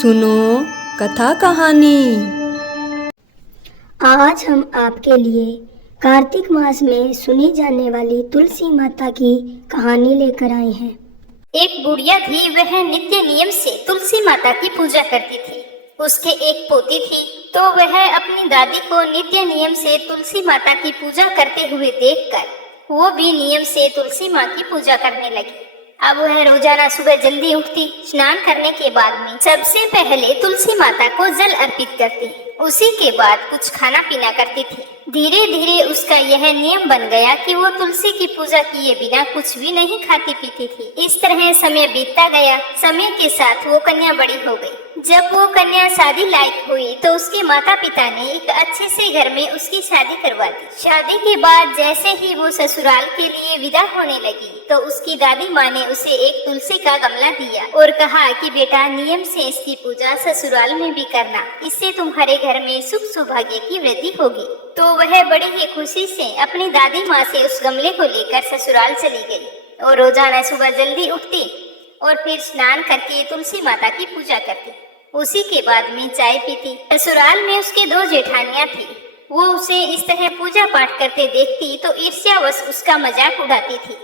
सुनो कथा कहानी। आज हम आपके लिए कार्तिक मास में सुनी जाने वाली तुलसी माता की कहानी लेकर आए हैं। एक बुढ़िया थी, वह नित्य नियम से तुलसी माता की पूजा करती थी। उसके एक पोती थी, तो वह अपनी दादी को नित्य नियम से तुलसी माता की पूजा करते हुए देखकर वो भी नियम से तुलसी माँ की पूजा करने लगी। अब वह रोजाना सुबह जल्दी उठती, स्नान करने के बाद में सबसे पहले तुलसी माता को जल अर्पित करती, उसी के बाद कुछ खाना पीना करती थी। धीरे धीरे उसका यह नियम बन गया कि वो तुलसी की पूजा किए बिना कुछ भी नहीं खाती पीती थी। इस तरह समय बीतता गया। समय के साथ वो कन्या बड़ी हो गई। जब वो कन्या शादी लायक हुई तो उसके माता पिता ने एक अच्छे से घर में उसकी शादी करवा दी। शादी के बाद जैसे ही वो ससुराल के लिए विदा होने लगी तो उसकी दादी माँ ने उसे एक तुलसी का गमला दिया और कहा कि बेटा, नियम से इसकी पूजा ससुराल में भी करना, इससे तुम्हारे घर में सुख सौभाग्य की वृद्धि होगी। तो वह बड़ी ही खुशी से अपनी दादी माँ से उस गमले को लेकर ससुराल चली गई और रोजाना सुबह जल्दी उठती और फिर स्नान करके तुलसी माता की पूजा करती। उसी के बाद में चाय पीती। ससुराल में उसके 2 जेठानियां थी। वो उसे इस तरह पूजा पाठ करते देखती तो ईर्ष्यावश उसका मजाक उड़ाती थी।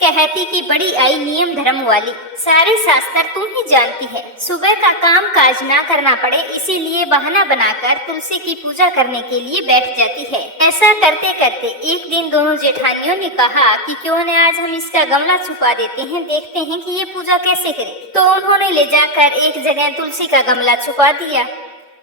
कहती कि बड़ी आई नियम धर्म वाली, सारे शास्त्र तुम ही जानती है। सुबह का काम काज ना करना पड़े इसीलिए बहाना बनाकर तुलसी की पूजा करने के लिए बैठ जाती है। ऐसा करते करते एक दिन दोनों जेठानियों ने कहा कि क्यों न आज हम इसका गमला छुपा देते हैं, देखते हैं कि ये पूजा कैसे करे। तो उन्होंने ले जाकर एक जगह तुलसी का गमला छुपा दिया।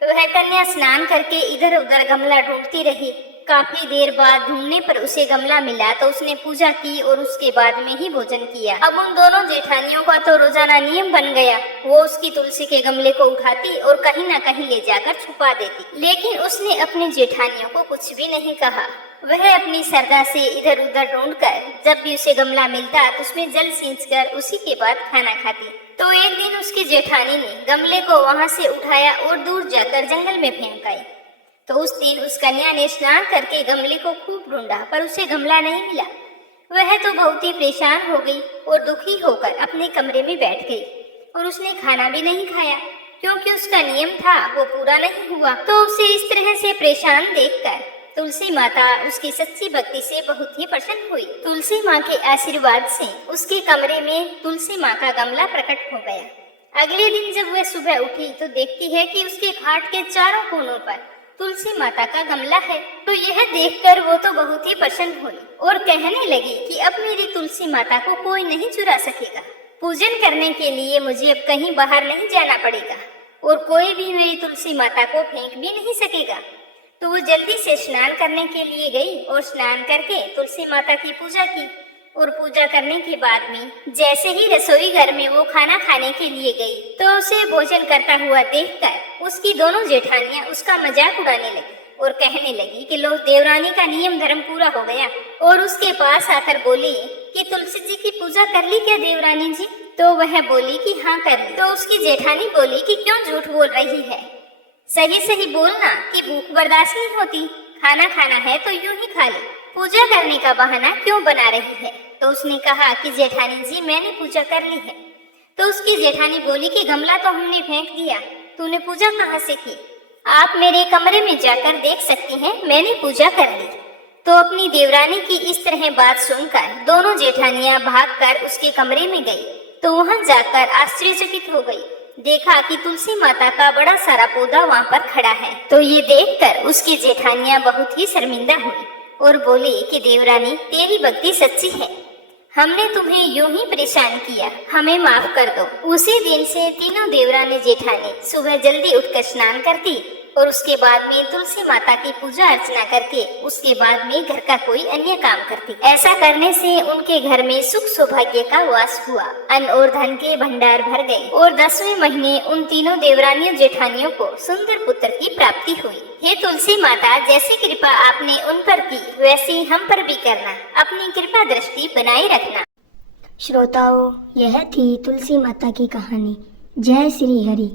वह कन्या स्नान करके इधर उधर गमला ढूंढती रही। काफी देर बाद ढूंढने पर उसे गमला मिला तो उसने पूजा की और उसके बाद में ही भोजन किया। अब उन दोनों जेठानियों का तो रोजाना नियम बन गया। वो उसकी तुलसी के गमले को उठाती और कहीं न कहीं ले जाकर छुपा देती, लेकिन उसने अपनी जेठानियों को कुछ भी नहीं कहा। वह अपनी श्रद्धा से इधर उधर ढूंढकर जब भी उसे गमला मिलता तो उसमें जल सींचकर उसी के बाद खाना खाती। तो एक दिन उसकी जेठानी ने गमले को वहां से उठाया और दूर जाकर जंगल में फेंक आई। तो उस दिन उस कन्या ने स्नान करके गमले को खूब ढूंढा पर उसे गमला नहीं मिला। वह तो बहुत ही परेशान हो गई और दुखी होकर अपने कमरे में बैठ गई और उसने खाना भी नहीं खाया क्योंकि उसका नियम था वो पूरा नहीं हुआ। तो उसे इस तरह से परेशान देखकर तुलसी माता उसकी सच्ची भक्ति से बहुत ही प्रसन्न हुई। तुलसी माँ के आशीर्वाद से उसके कमरे में तुलसी माँ का गमला प्रकट हो गया। अगले दिन जब वह सुबह उठी तो देखती है कि उसके खाट के चारों कोनों पर तुलसी माता का गमला है। तो यह देखकर वो तो बहुत ही प्रसन्न हुई और कहने लगी कि अब मेरी तुलसी माता को कोई नहीं चुरा सकेगा। पूजन करने के लिए मुझे अब कहीं बाहर नहीं जाना पड़ेगा और कोई भी मेरी तुलसी माता को फेंक भी नहीं सकेगा। तो वो जल्दी से स्नान करने के लिए गई और स्नान करके तुलसी माता की पूजा की और पूजा करने के बाद में जैसे ही रसोई घर में वो खाना खाने के लिए गई तो उसे भोजन करता हुआ देखकर उसकी दोनों जेठानियां उसका मजाक उड़ाने लगी और कहने लगी कि लो, देवरानी का नियम धर्म पूरा हो गया। और उसके पास आकर बोली कि तुलसी जी की पूजा कर ली क्या देवरानी जी? तो वह बोली कि हाँ कर ली। तो उसकी जेठानी बोली कि क्यों झूठ बोल रही है, सही सही बोलना कि भूख बर्दाश्त नहीं होती, खाना खाना है तो यूं ही खा ले, पूजा करने का बहाना क्यों बना रही है? तो उसने कहा कि जेठानी जी मैंने पूजा कर ली है। तो उसकी जेठानी बोली कि गमला तो हमने फेंक दिया, तूने पूजा कहाँ से की? आप मेरे कमरे में जाकर देख सकती हैं, मैंने पूजा कर ली। तो अपनी देवरानी की इस तरह बात सुनकर दोनों जेठानियां भागकर उसके कमरे में गई। तो वहां जाकर आश्चर्यचकित हो गई, देखा कि तुलसी माता का बड़ा सारा पौधा वहां पर खड़ा है। तो ये देखकर उसकी जेठानियां बहुत ही शर्मिंदा हुई और बोली कि देवरानी तेरी भक्ति सच्ची है, हमने तुम्हें यूं ही परेशान किया, हमें माफ कर दो। उसी दिन से तीनों देवरानी जेठानी सुबह जल्दी उठकर स्नान करती और उसके बाद में तुलसी माता की पूजा अर्चना करके उसके बाद में घर का कोई अन्य काम करती। ऐसा करने से उनके घर में सुख सौभाग्य का वास हुआ, अन्न और धन के भंडार भर गए और 10वें महीने उन तीनों देवरानियों जेठानियों को सुंदर पुत्र की प्राप्ति हुई। हे तुलसी माता, जैसी कृपा आपने उन पर की वैसी हम पर भी करना, अपनी कृपा दृष्टि बनाए रखना। श्रोताओं, यह थी तुलसी माता की कहानी। जय श्री हरि।